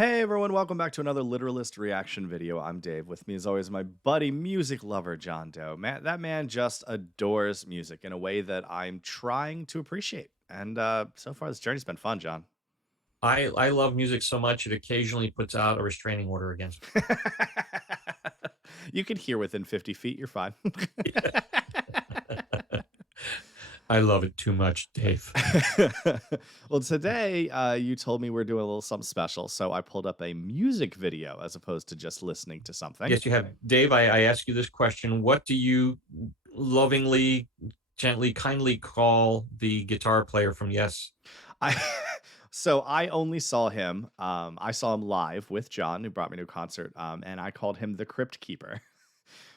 Hey everyone, welcome back to another Literalist reaction video. I'm Dave. With me as always my buddy, music lover John Doe. Man, that man just adores music in a way that I'm trying to appreciate. And so far this journey's been fun, John. I love music so much it occasionally puts out a restraining order against me. You can hear within 50 feet, you're fine. I love it too much, Dave. Well, today you told me we're doing a little something special, so I pulled up a music video as opposed to just listening to something. Yes, you have. Dave, I ask you this question. What do you lovingly, gently, kindly call the guitar player from Yes? I so I only saw him. I saw him live with John, who brought me to a concert, and I called him the Crypt Keeper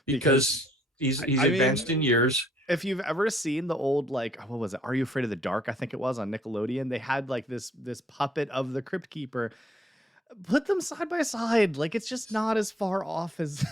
because Because he's I advanced mean, in years. if you've ever seen the old like what was it? Are You Afraid of the Dark? I think it was on Nickelodeon. They had like this puppet of the Crypt Keeper. Put them side by side, like it's just not as far off as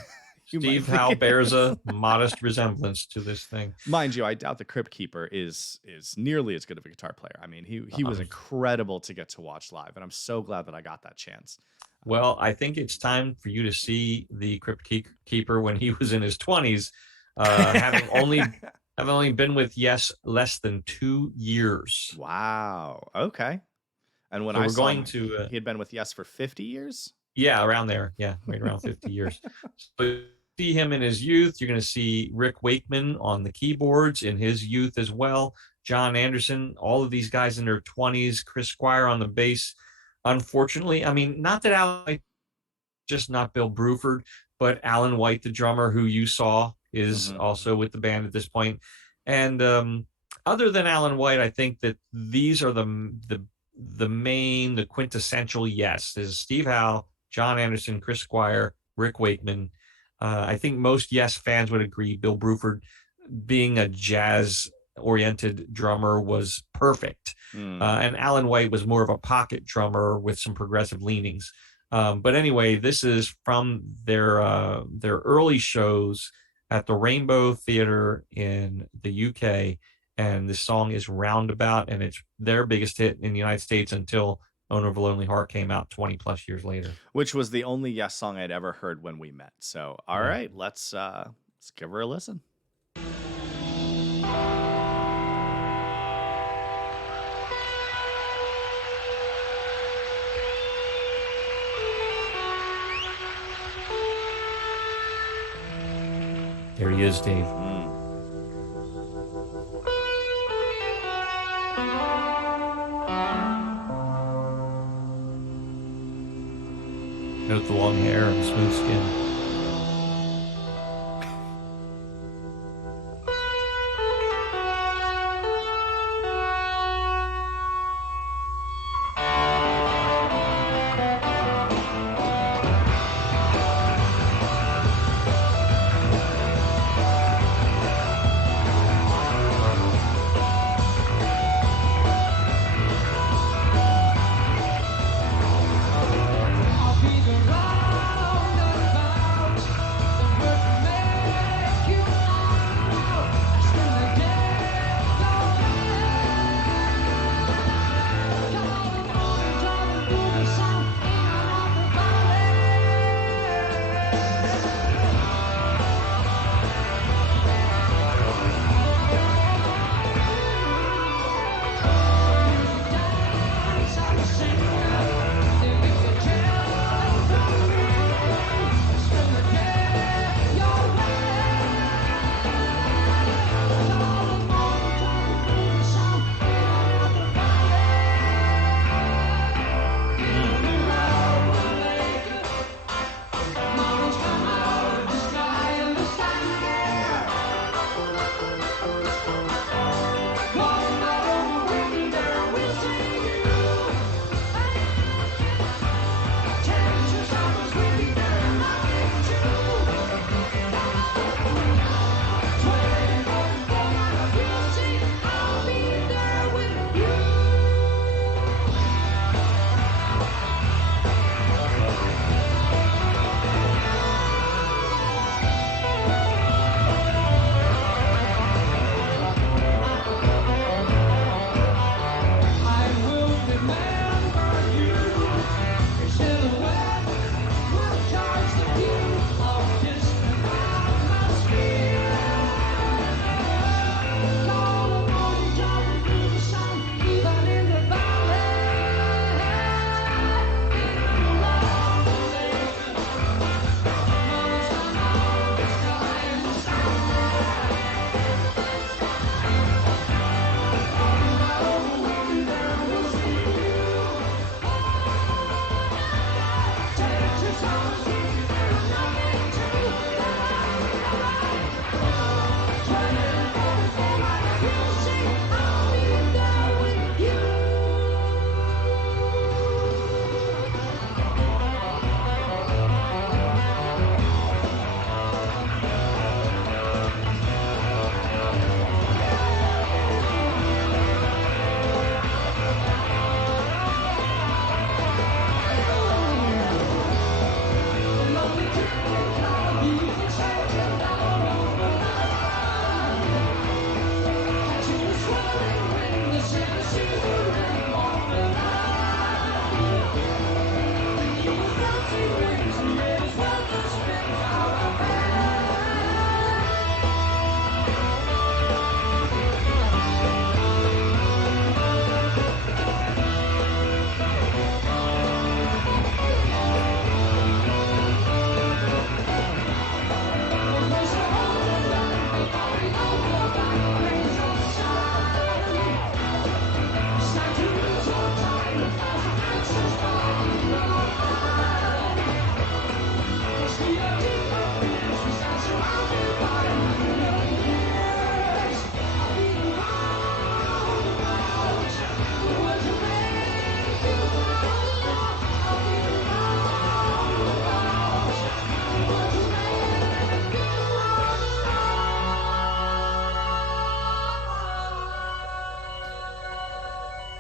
you might Steve Howe think it bears is. a modest resemblance to this thing. Mind you, I doubt the Crypt Keeper is nearly as good of a guitar player. I mean, he was incredible to get to watch live, and I'm so glad that I got that chance. Well, I think it's time for you to see the Crypt Keeper when he was in his 20s, having only been with Yes less than 2 years. Wow. Okay. And when So I we're saw going him, to he had been with Yes for 50 years. yeah, around there. Yeah, right around 50 years. So you see him in his youth. You're going to see Rick Wakeman on the keyboards in his youth as well. John Anderson, all of these guys in their 20s. Chris Squire on the bass. Unfortunately, I mean, not that Alan White, just not Bill Bruford, but Alan White, the drummer who you saw, is also with the band at this point. And other than Alan White, I think that these are the quintessential Yes. Is Steve Howe, John Anderson, Chris Squire, Rick Wakeman. I think most Yes fans would agree Bill Bruford, being a jazz-oriented drummer, was perfect. And Alan White was more of a pocket drummer with some progressive leanings. But anyway, this is from their early shows at the Rainbow Theatre in the UK. And the song is Roundabout, and it's their biggest hit in the United States until Owner of a Lonely Heart came out 20 plus years later. Which was the only Yes song I'd ever heard when we met. So, all right, let's give her a listen. There he is, Dave. Note the long hair and smooth skin.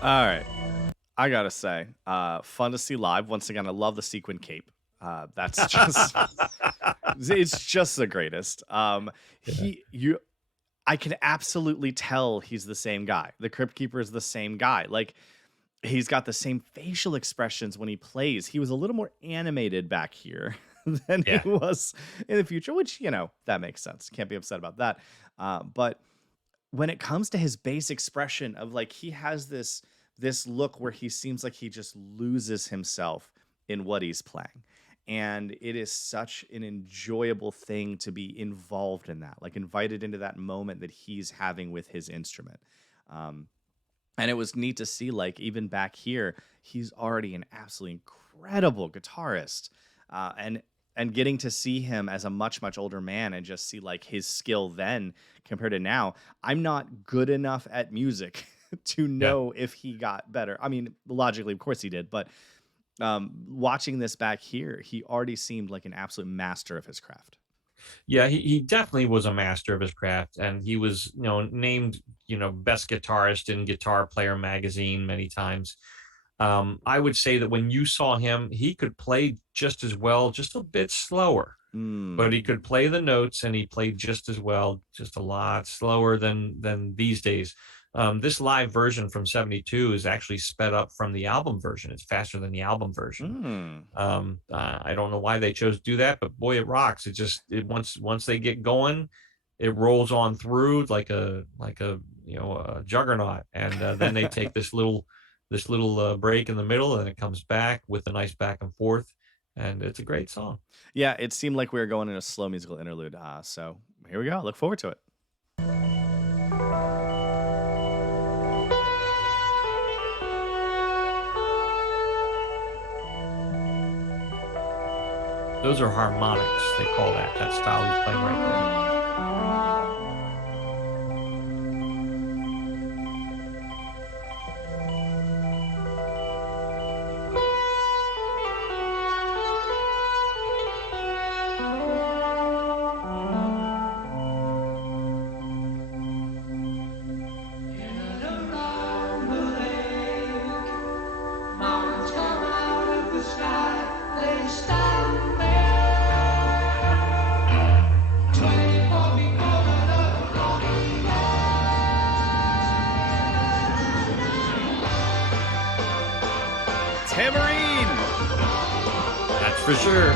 All right. I gotta say, fun to see live. Once again, I love the sequin cape. That's just it's just the greatest. Yeah. He you I can absolutely tell he's the same guy. The Crypt Keeper is the same guy. Like he's got the same facial expressions when he plays. He was a little more animated back here than he Yeah. was in the future, which that makes sense. Can't be upset about that. But when it comes to his base expression of like he has this look where he seems like he just loses himself in what he's playing, and it is such an enjoyable thing to be involved in that, like invited into that moment that he's having with his instrument. um and it was neat to see, like, even back here, he's already an absolutely incredible guitarist. And getting to see him as a much, much older man and just see like his skill then compared to now, I'm not good enough at music to Yeah. know if he got better. I mean, logically, of course he did, but watching this back here, he already seemed like an absolute master of his craft. Yeah, he definitely was a master of his craft, and he was, named, best guitarist in Guitar Player magazine many times. I would say that when you saw him, he could play just as well, just a bit slower, but Mm. he could play the notes and he played just as well, just a lot slower than these days. This live version from 72 is actually sped up from the album version. It's faster than the album version. Mm. I don't know why they chose to do that, but boy, it rocks. Once they get going, it rolls on through like a a juggernaut, and then they take this little break in the middle, and it comes back with a nice back and forth, and it's a great song. Yeah, it seemed like we were going in a slow musical interlude. So here we go. Look forward to it. Those are harmonics. They call that style he's playing right there. In around the lake, mountains come out of the sky. They stand there, 24 feet over the floating Tamarine! That's for sure.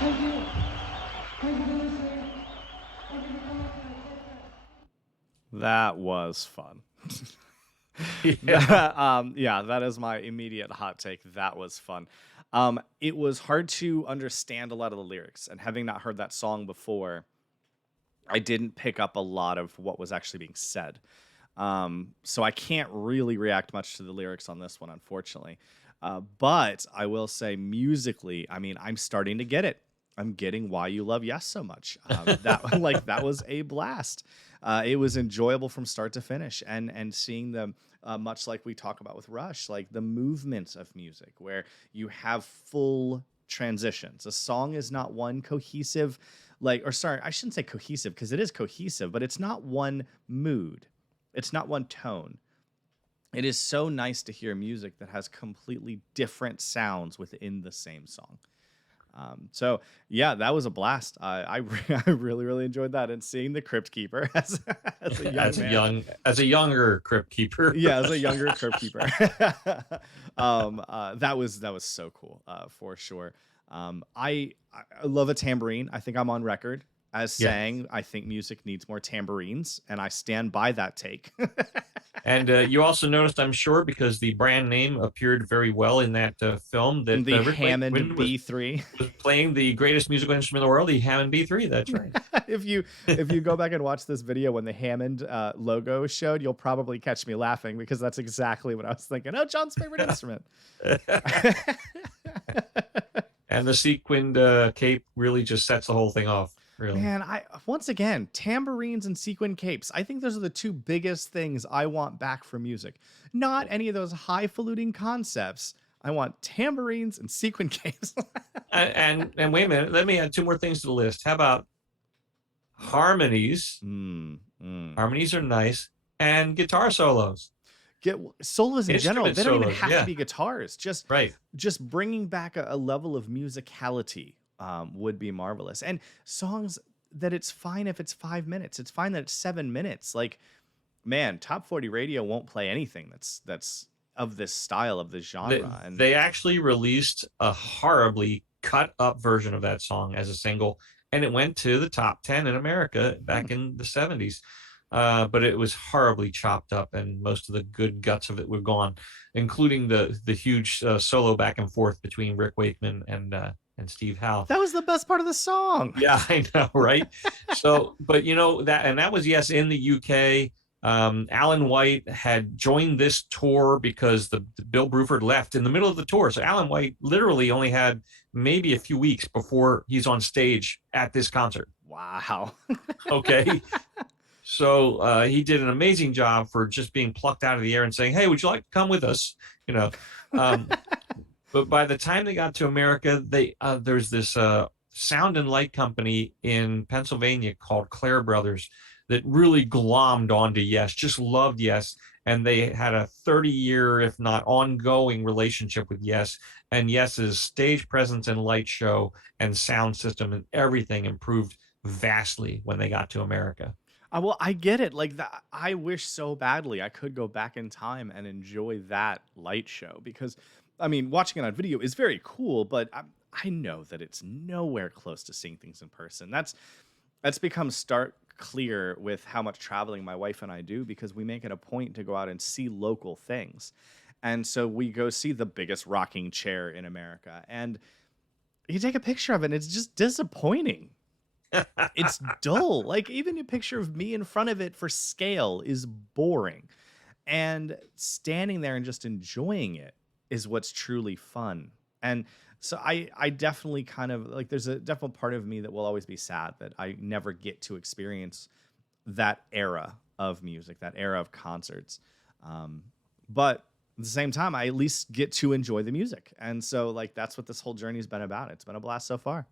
Thank you. Thank you for listening. Thank you for coming to the podcast. That was fun. Yeah. Yeah, that is my immediate hot take. That was fun. It was hard to understand a lot of the lyrics, and having not heard that song before, I didn't pick up a lot of what was actually being said. So I can't really react much to the lyrics on this one, unfortunately. But I will say musically, I mean, I'm starting to get it. I'm getting why you love Yes so much. That like that was a blast. It was enjoyable from start to finish, and seeing them much like we talk about with Rush, like the movement of music where you have full transitions. A song is not one cohesive, like, or sorry, I shouldn't say cohesive because it is cohesive, but it's not one mood. It's not one tone. It is so nice to hear music that has completely different sounds within the same song. So yeah, that was a blast. I really really enjoyed that, and seeing the Crypt Keeper as a young man. As a younger crypt keeper. Yeah, as a younger Crypt Keeper. That was so cool, for sure. I love a tambourine. I think I'm on record as Yeah. saying I think music needs more tambourines, and I stand by that take. And you also noticed, I'm sure, because the brand name appeared very well in that film, that The Rick Hammond Wakeman was B3. playing the greatest musical instrument in the world, the Hammond B3. That's right. If you go back and watch this video when the Hammond logo showed, you'll probably catch me laughing because that's exactly what I was thinking. Oh, John's favorite instrument. And the sequined cape really just sets the whole thing off. Really. Man, I once again, tambourines and sequin capes. I think those are the two biggest things I want back from music. Not any of those highfalutin concepts. I want tambourines and sequin capes. And wait a minute, let me add two more things to the list. How about harmonies? Harmonies are nice, and guitar solos. Get solos in general. Instrument They don't even solos, have yeah. to be guitars. Right. Just bringing back a level of musicality would be marvelous. And songs that it's fine if it's 5 minutes. It's fine that it's 7 minutes. Like, man, Top 40 Radio won't play anything that's of this style, of this genre. And They actually released a horribly cut up version of that song as a single, and it went to the top 10 in America back in the 70s. But it was horribly chopped up, and most of the good guts of it were gone, including the huge solo back and forth between Rick Wakeman and Steve Howe. that was the best part of the song. Yeah, I know, right? So, but you know that was, yes, in the UK. Alan White had joined this tour because the Bill Bruford left in the middle of the tour. So Alan White literally only had maybe a few weeks before he's on stage at this concert. Wow. Okay. So he did an amazing job for just being plucked out of the air and saying, "Hey, would you like to come with us?" You know. But by the time they got to America, there's this sound and light company in Pennsylvania called Clare Brothers that really glommed onto Yes, just loved Yes. And they had a 30-year, if not ongoing, relationship with Yes. And Yes's stage presence and light show and sound system and everything improved vastly when they got to America. Well, I get it. Like that, I wish so badly I could go back in time and enjoy that light show because, I mean, watching it on video is very cool, but I know that it's nowhere close to seeing things in person. That's become stark clear with how much traveling my wife and I do because we make it a point to go out and see local things, and so we go see the biggest rocking chair in America, and you take a picture of it, and it's just disappointing. It's dull. Like even a picture of me in front of it for scale is boring. And standing there and just enjoying it is what's truly fun. And so I definitely kind of like there's a definite part of me that will always be sad that I never get to experience that era of music, that era of concerts. But at the same time, I at least get to enjoy the music. And so like that's what this whole journey's been about. It's been a blast so far.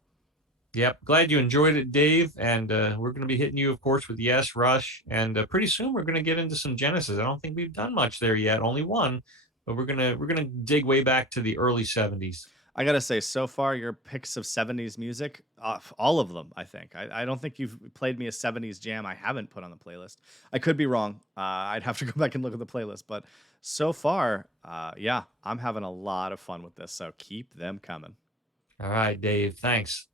Yep. Glad you enjoyed it, Dave. And we're going to be hitting you, of course, with Yes, Rush. And pretty soon we're going to get into some Genesis. I don't think we've done much there yet, only one, but we're gonna dig way back to the early 70s. I gotta say, so far your picks of 70s music, all of them, I think. I don't think you've played me a 70s jam I haven't put on the playlist. I could be wrong. I'd have to go back and look at the playlist, but so far, yeah, I'm having a lot of fun with this. So keep them coming. All right, Dave. Thanks.